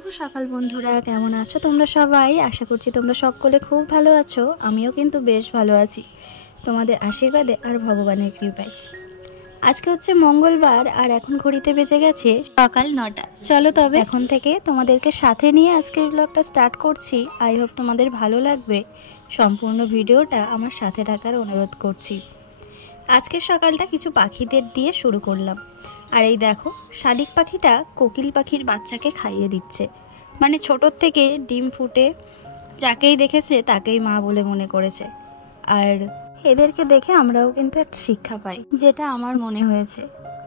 শুভ সকাল বন্ধুরা, কেমন আছো তোমরা সবাই? আশা করছি তোমরা সকলে খুব ভালো আছো। আমিও কিন্তু বেশ ভালো আছি, তোমাদের আশীর্বাদে আর ভগবানের কৃপায়। আজকে হচ্ছে মঙ্গলবার আর এখন ঘড়িতে বেজে গেছে সকাল 9টা। চলো তবে এখন থেকে তোমাদেরকে সাথে নিয়ে আজকের ব্লগটা স্টার্ট করছি। আই হোপ তোমাদের ভালো লাগবে। সম্পূর্ণ ভিডিওটা আমার সাথে থাকার অনুরোধ করছি। আজকের সকালটা কিছু পাখিদের দিয়ে শুরু করলাম। আর এই দেখো, শালিক পাখিটা কোকিল পাখির বাচ্চাকে খাইয়ে দিচ্ছে। মানে ছোটোর থেকে ডিম ফুটে যাকেই দেখেছে তাকেই মা বলে মনে করেছে। আর এদেরকে দেখে আমরাও কিন্তু একটা শিক্ষা পাই, যেটা আমার মনে হয়েছে।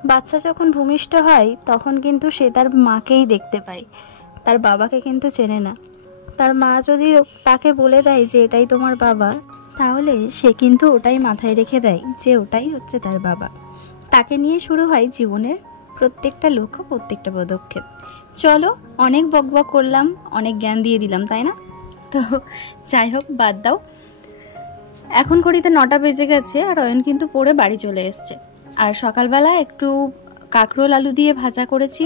বাচ্চা যখন ভূমিষ্ঠ হয় তখন কিন্তু সে তার মাকেই দেখতে পায়, তার বাবাকে কিন্তু চেনে না। তার মা যদি তাকে বলে দেয় যে এটাই তোমার বাবা, তাহলে সে কিন্তু ওটাই মাথায় রেখে দেয় যে ওটাই হচ্ছে তার বাবা। তাকে নিয়ে শুরু হয় জীবনের প্রত্যেকটা লক্ষ্য, প্রত্যেকটা পদক্ষেপ। চলো, অনেক বকবক করলাম, অনেক জ্ঞান দিয়ে দিলাম, তাই না? তো যাই হোক, বাদ দাও। এখন ঘড়িতে 9টা বেজে গেছে আর অয়ন কিন্তু পড়ে বাড়ি চলে এসছে। আর সকালবেলা একটু কাঁকরোল আলু দিয়ে ভাজা করেছি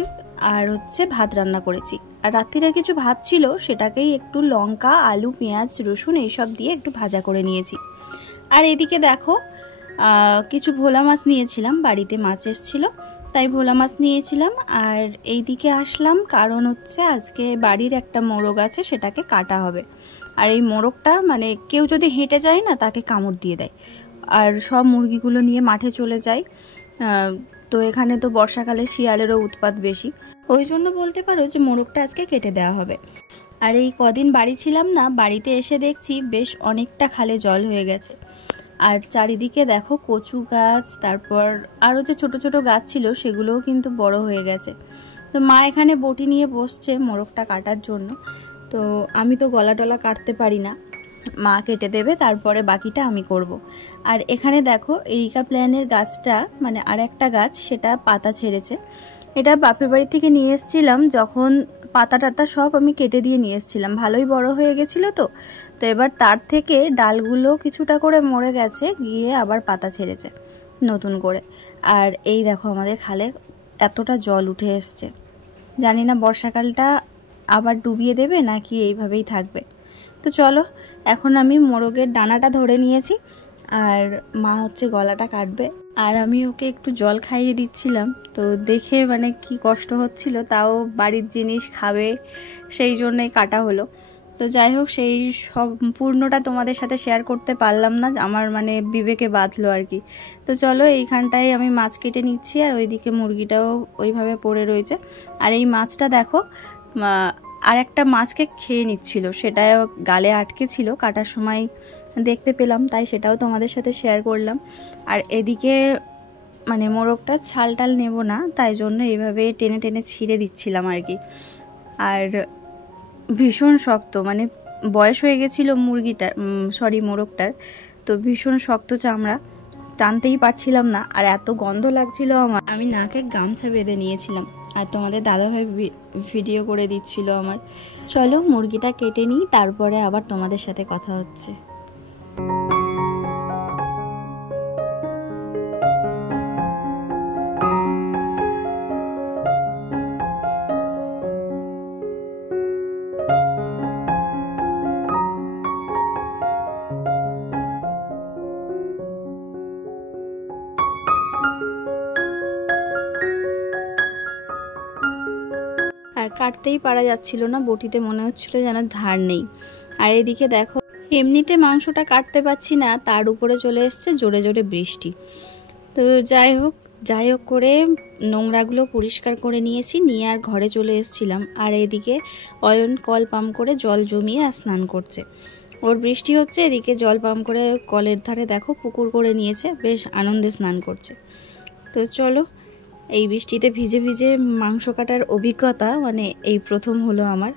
আর হচ্ছে ভাত রান্না করেছি। আর রাত্রিরে কিছু ভাত ছিল, সেটাকেই একটু লঙ্কা, আলু, পেঁয়াজ, রসুন এইসব দিয়ে একটু ভাজা করে নিয়েছি। আর এদিকে দেখো, কিছু ভোলা মাছ নিয়েছিলাম, বাড়িতে মাছ এসেছিল তাই ভোলা মাছ নিয়েছিলাম। আর এই দিকে আসলাম কারণ হচ্ছে আজকে বাড়ির একটা মোরগ আছে, সেটাকে কাটা হবে। আর এই মোরগটা মানে কেউ যদি হেঁটে যায় না, তাকে কামড় দিয়ে দেয়। আর সব মুরগিগুলো নিয়ে মাঠে চলে যায়। তো এখানে তো বর্ষাকালে শিয়ালেরও উৎপাত বেশি, ওই জন্য বলতে পারো যে মোরগটা আজকে কেটে দেওয়া হবে। আর এই কদিন বাড়ি ছিলাম না, বাড়িতে এসে দেখছি বেশ অনেকটা খালে জল হয়ে গেছে। আর চারিদিকে দেখো কচু গাছ, তারপর আরও যে ছোট ছোট গাছ ছিল সেগুলোও কিন্তু বড় হয়ে গেছে। তো মা এখানে বটি নিয়ে বসছে মোরগটা কাটার জন্য। তো আমি তো গলা টলা কাটতে পারি না, মা কেটে দেবে, তারপরে বাকিটা আমি করব। আর এখানে দেখো এরিকা প্ল্যানের গাছটা, মানে আর একটা গাছ, সেটা পাতা ছেড়েছে। এটা বাপের বাড়ি থেকে নিয়ে এসেছিলাম, যখন পাতা টাতা সব আমি কেটে দিয়ে নিয়ে এসেছিলাম, ভালোই বড় হয়ে গেছিলো। তো এবার তার থেকে ডালগুলো কিছুটা করে মরে গেছে, গিয়ে আবার পাতা ছেড়েছে নতুন করে। আর এই দেখো আমাদের খালে এতটা জল উঠে এসছে। জানি না বর্ষাকালটা আবার ডুবিয়ে দেবে নাকি এইভাবেই থাকবে। তো চলো, এখন আমি মোরগের ডানাটা ধরে নিয়েছি আর মা হচ্ছে গলাটা কাটবে। আর আমি ওকে একটু জল খাইয়ে দিচ্ছিলাম। তো দেখে মানে কি কষ্ট হচ্ছিল, তাও বাড়ির জিনিস খাবে সেই জন্যই কাটা হলো। তো যাই হোক, সেই সম্পূর্ণটা তোমাদের সাথে শেয়ার করতে পারলাম না, আমার মানে বিবেকে বাঁধলো আর কি। তো চলো, এইখানটায় আমি মাছ কেটে নিচ্ছি আর ওইদিকে মুরগিটাও ওইভাবে পড়ে রয়েছে। আর এই মাছটা দেখো, আর একটা মাছকে খেয়ে নিচ্ছিল, সেটা গালে আটকে ছিল, কাটার সময় দেখতে পেলাম, তাই সেটাও তোমাদের সাথে শেয়ার করলাম। আর এদিকে মানে মোরগটা ছাল টাল নেব না, তাই জন্য এইভাবে টেনে টেনে ছিঁড়ে দিচ্ছিলাম আর কি। আর ভীষণ শক্ত, মানে বয়স হয়ে গেছিল মোরগটার, তো ভীষণ শক্ত চামড়া, টানতেই পারছিলাম না। আর এত গন্ধ লাগছিল আমার, আমি নাকে গামছা বেঁধে নিয়েছিলাম। আর তোমাদের দাদাভাই ভিডিও করে দিচ্ছিল আমার। চলো মুরগিটা কেটে নিই, তারপরে আবার তোমাদের সাথে কথা হচ্ছে। আর কাটতেই পারা যাচ্ছিল না, বটিতে মনে হচ্ছিল যেন ধার নেই। আর এদিকে দেখো, এমনিতে মাংসটা কাটতে পারছি না, তার উপরে চলে এসছে জোরে জোরে বৃষ্টি। তো যাই হোক করে নোংরাগুলো পরিষ্কার করে নিয়েছি, নিয়ে আর ঘরে চলে এসেছিলাম। আর এদিকে অয়ন কল পাম্প করে জল জমিয়ে আর স্নান করছে। ওর বৃষ্টি হচ্ছে, এদিকে জল পাম্প করে কলের ধারে দেখো পুকুর করে নিয়েছে, বেশ আনন্দে স্নান করছে। তো চলো, এই বৃষ্টিতে ভিজে ভিজে মাংস কাটার অভিজ্ঞতা মানে এই প্রথম হলো আমার।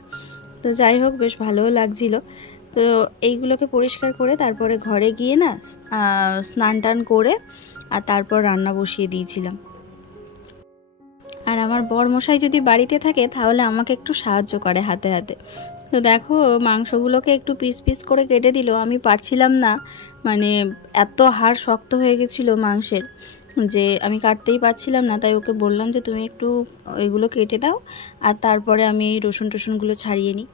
তো যাই হোক, বেশ ভালোও লাগছিল। তো এইগুলোকে পরিষ্কার করে তারপরে ঘরে গিয়ে না স্নান টান করে আর তারপর রান্না বসিয়ে দিয়েছিলাম। আর আমার বরমশাই যদি বাড়িতে থাকে তাহলে আমাকে একটু সাহায্য করে হাতে হাতে। তো দেখো, মাংসগুলোকে একটু পিস পিস করে কেটে দিল, আমি পারছিলাম না, মানে এত হাড় শক্ত হয়ে গেছিলো মাংসের। যে আমি কাটতেই পারছিলাম না, তাই ওকে বললাম যে তুমি একটু এগুলো কেটে দাও আর তারপরে আমি রসুন টসুনগুলো ছাড়িয়ে নিই।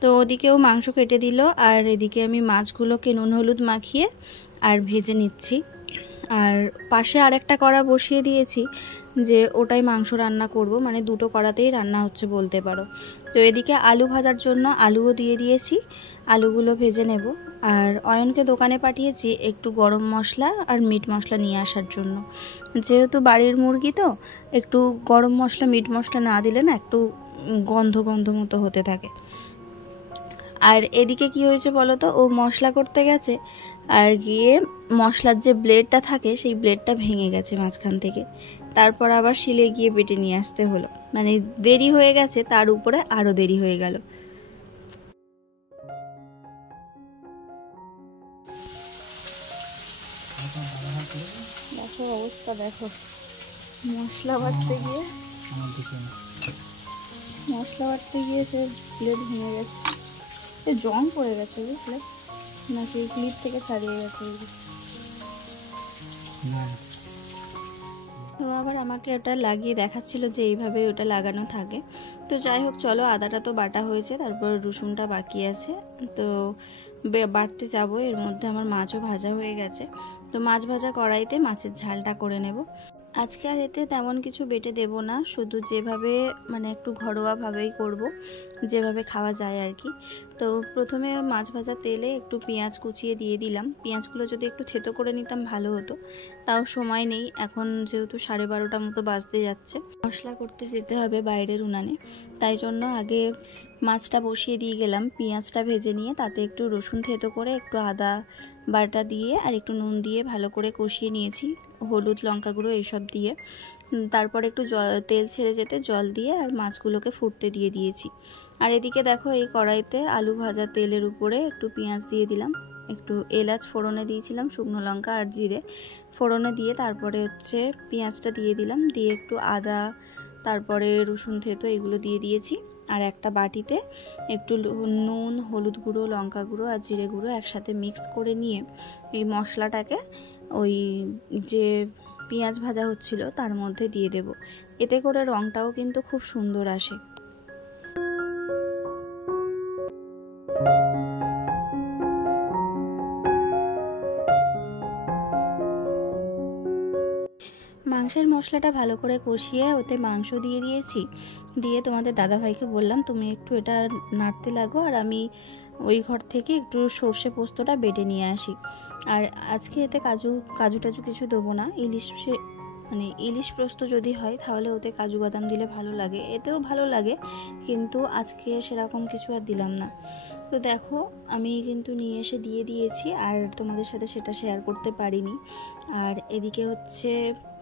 তো ওদিকেও মাংস কেটে দিল আর এদিকে আমি মাছগুলোকে নুন হলুদ মাখিয়ে আর ভেজে নিচ্ছি। আর পাশে আরেকটা কড়া বসিয়ে দিয়েছি, যে ওটাই মাংস রান্না করব, মানে দুটো কড়াতেই রান্না হচ্ছে বলতে পারো। তো এদিকে আলু ভাজার জন্য আলুও দিয়ে দিয়েছি, আলুগুলো ভেজে নেব। আর অয়নকে দোকানে পাঠিয়েছি একটু গরম মশলা আর মিট মশলা নিয়ে আসার জন্য, যেহেতু বাড়ির মুরগি তো একটু গরম মশলা মিট মশলা না দিলে না একটু গন্ধ গন্ধ মতো হতে থাকে। আর এদিকে কি হয়েছে বলো তো, ও মশলা করতে গেছে আর গিয়ে মশলার যে ব্লেডটা থাকে সেই ব্লেডটা ভেঙে গেছে মাঝখান থেকে, তারপর আবার শিলে গিয়ে বেটে নিয়ে আসতে হলো। মানে দেরি হয়ে গেছে, তার উপরে আরও দেরি হয়ে গেল। দেখো অবস্থা, দেখো মশলা বাটতে গিয়ে সে ব্লেড ভেঙে গেছে। জং পড়ে গেছে বুঝলে, নাকি ক্লিপ থেকে ছাড়িয়ে গেছে। তো আবার আমাকে ওটা লাগিয়ে দেখাচ্ছিল যে এইভাবে ওটা লাগানো থাকে। তো যাই হোক চলো, আদাটা তো বাটা হয়েছে, তারপর রসুনটা বাকি আছে, তো বাটতে যাবো। এর মধ্যে আমার মাছও ভাজা হয়ে গেছে, তো মাছ ভাজা কড়াইতে মাছের ঝালটা করে নেব। আজকে আর এতে তেমন কিছু বেটে দেব না, শুধু যেভাবে মানে একটু ঘরোয়াভাবেই করব, যেভাবে খাওয়া যায় আর কি। তো প্রথমে মাছ ভাজা তেলে একটু পেঁয়াজ কুচিয়ে দিয়ে দিলাম। পেঁয়াজগুলো যদি একটু থেতো করে নিতাম ভালো হতো, তাও সময় নেই এখন, যেহেতু 12:30 মতো বাজতে যাচ্ছে, মশলা করতে যেতে হবে বাইরের উনানে, তাই জন্য আগে মাছটা বসিয়ে দিয়ে গেলাম। পেঁয়াজটা ভেজে নিয়ে তাতে একটু রসুন থেতো করে একটু আদা বাটা দিয়ে আর একটু নুন দিয়ে ভালো করে কষিয়ে নিয়েছি, হলুদ লঙ্কা গুঁড়ো এইসব দিয়ে। তারপর একটু তেল ছেড়ে যেতে জল দিয়ে আর মাছগুলোকে ফুটতে দিয়ে দিয়েছি। আর এদিকে দেখো এই কড়াইতে আলু ভাজা তেলের উপরে একটু পেঁয়াজ দিয়ে দিলাম, একটু এলাচ ফোড়নে দিয়েছিলাম, শুকনো লঙ্কা আর জিরে ফোড়নে দিয়ে তারপরে হচ্ছে পেঁয়াজটা দিয়ে দিলাম, দিয়ে একটু আদা তারপরে রসুন থেতো এগুলো দিয়ে দিয়েছি। আর একটা বাটিতে একটু নুন হলুদ গুঁড়ো লঙ্কা গুঁড়ো আর জিরে গুঁড়ো একসাথে মিক্স করে নিয়ে এই মশলাটাকে ওই যে পেঁয়াজ ভাজা হচ্ছিল তার মধ্যে দিয়ে দেব, এতে করে রঙটাও কিন্তু খুব সুন্দর আসে। মাংসের মশলাটা ভালো করে কষিয়ে ওতে মাংস দিয়ে দিয়েছি, দিয়ে তোমাদের দাদাভাইকে বললাম তুমি একটু এটা নাড়তে লাগো আর আমি ওই ঘর থেকে একটু সর্ষে পোস্তটা বেটে নিয়ে আসি। আর আজকে এতে কাজু টাজু কিছু দেবো না, মানে ইলিশ পোস্ত যদি হয় তাহলে ওতে কাজু বাদাম দিলে ভালো লাগে, এতেও ভালো লাগে, কিন্তু আজকে সেরকম কিছু আর দিলাম না। তো দেখো আমি কিন্তু নিয়ে এসে দিয়ে দিয়েছি আর তোমাদের সাথে সেটা শেয়ার করতে পারিনি। আর এদিকে হচ্ছে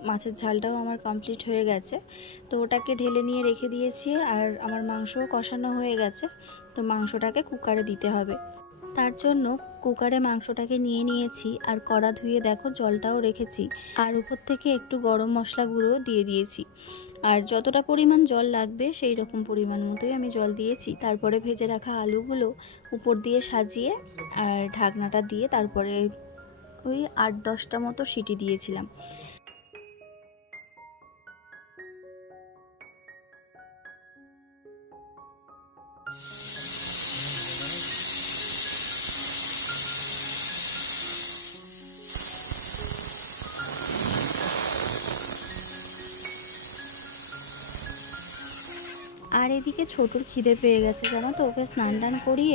মাছের ঝালটাও আমার কমপ্লিট হয়ে গেছে, তো ওটাকে ঢেলে নিয়ে রেখে দিয়েছি। আর আমার মাংসও কষানো হয়ে গেছে, তো মাংসটাকে কুকারে দিতে হবে। তার জন্য কুকারে মাংসটাকে নিয়ে নিয়েছি আর কড়া ধুয়ে দেখো জলটাও রেখেছি, আর উপর থেকে একটু গরম মশলা গুঁড়ো দিয়ে দিয়েছি। আর যতটা পরিমাণ জল লাগবে সেই রকম পরিমাণ মতোই আমি জল দিয়েছি। তারপরে ভেজে রাখা আলুগুলো উপর দিয়ে সাজিয়ে আর ঢাকনাটা দিয়ে তারপরে ওই 8-10টা মতো সিটি দিয়েছিলাম। আর এদিকে ছোটুর খিদে পেয়ে গেছে জানো তো, ওকে স্নান টান করিয়ে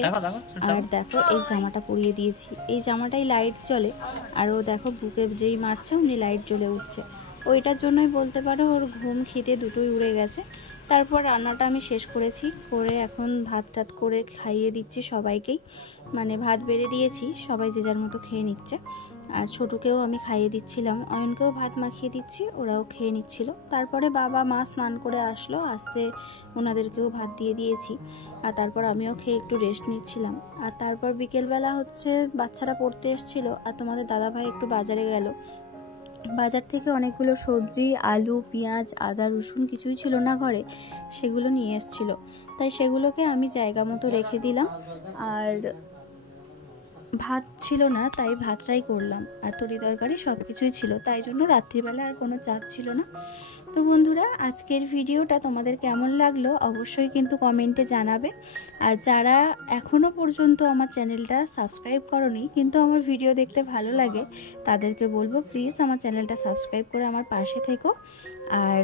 আর দেখো এই জামাটা পরিয়ে দিয়েছি, এই জামাটাই লাইট জ্বলে, আর ও দেখো বুকে যেই মারছে উনি লাইট জ্বলে উঠছে, ওইটার জন্যই বলতে পারো ওর ঘুম খিদে দুটোই উড়ে গেছে। তারপর রান্নাটা আমি শেষ করেছি, করে এখন ভাত টাত করে খাইয়ে দিচ্ছি সবাইকেই, মানে ভাত বেড়ে দিয়েছি, সবাই যে যার মতো খেয়ে নিচ্ছে। আর ছোটুকেও আমি খাইয়ে দিচ্ছিলাম, অয়নকেও ভাত মাখিয়ে দিচ্ছি, ওরাও খেয়ে নিচ্ছিল। তারপরে বাবা মা স্নান করে আসলো, আসতে ওনাদেরকেও ভাত দিয়ে দিয়েছি। আর তারপর আমিও খেয়ে একটু রেস্ট নিচ্ছিলাম। আর তারপর বিকেলবেলা হচ্ছে বাচ্চারা পড়তে এসেছিলো আর তোমাদের দাদাভাই একটু বাজারে গেল, বাজার থেকে অনেকগুলো সবজি আলু পেঁয়াজ আদা রসুন কিছুই ছিল না ঘরে, সেগুলো নিয়ে এসেছিল, তাই সেগুলোকে আমি জায়গা মতো রেখে দিলাম। আর ভাত ছিল না, তাই ভাতটাই করলাম। আর তরি তরকারি সব কিছুই ছিল, তাই জন্য রাত্রিবেলা আর কোনো চাপ ছিল না। তো বন্ধুরা, আজকের ভিডিওটা তোমাদের কেমন লাগলো অবশ্যই কিন্তু কমেন্টে জানাবে। আর যারা এখনও পর্যন্ত আমার চ্যানেলটা সাবস্ক্রাইব করোনি কিন্তু আমার ভিডিও দেখতে ভালো লাগে, তাদেরকে বলবো প্লিজ আমার চ্যানেলটা সাবস্ক্রাইব করে আমার পাশে থেকো। আর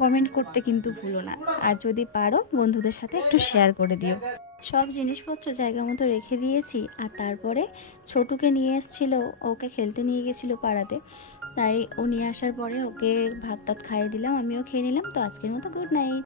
কমেন্ট করতে কিন্তু ভুলো না। আর যদি পারো বন্ধুদের সাথে একটু শেয়ার করে দিও। সব জিনিসপত্র জায়গা মতো রেখে দিয়েছি। আর তারপরে ছোটুকে নিয়ে এসেছিল, ওকে খেলতে নিয়ে গেছিলো পাড়াতে, তাই ও নিয়ে আসার পরে ওকে ভাত টাত খাইয়ে দিলাম, আমিও খেয়ে নিলাম। তো আজকের মতো গুড নাইট।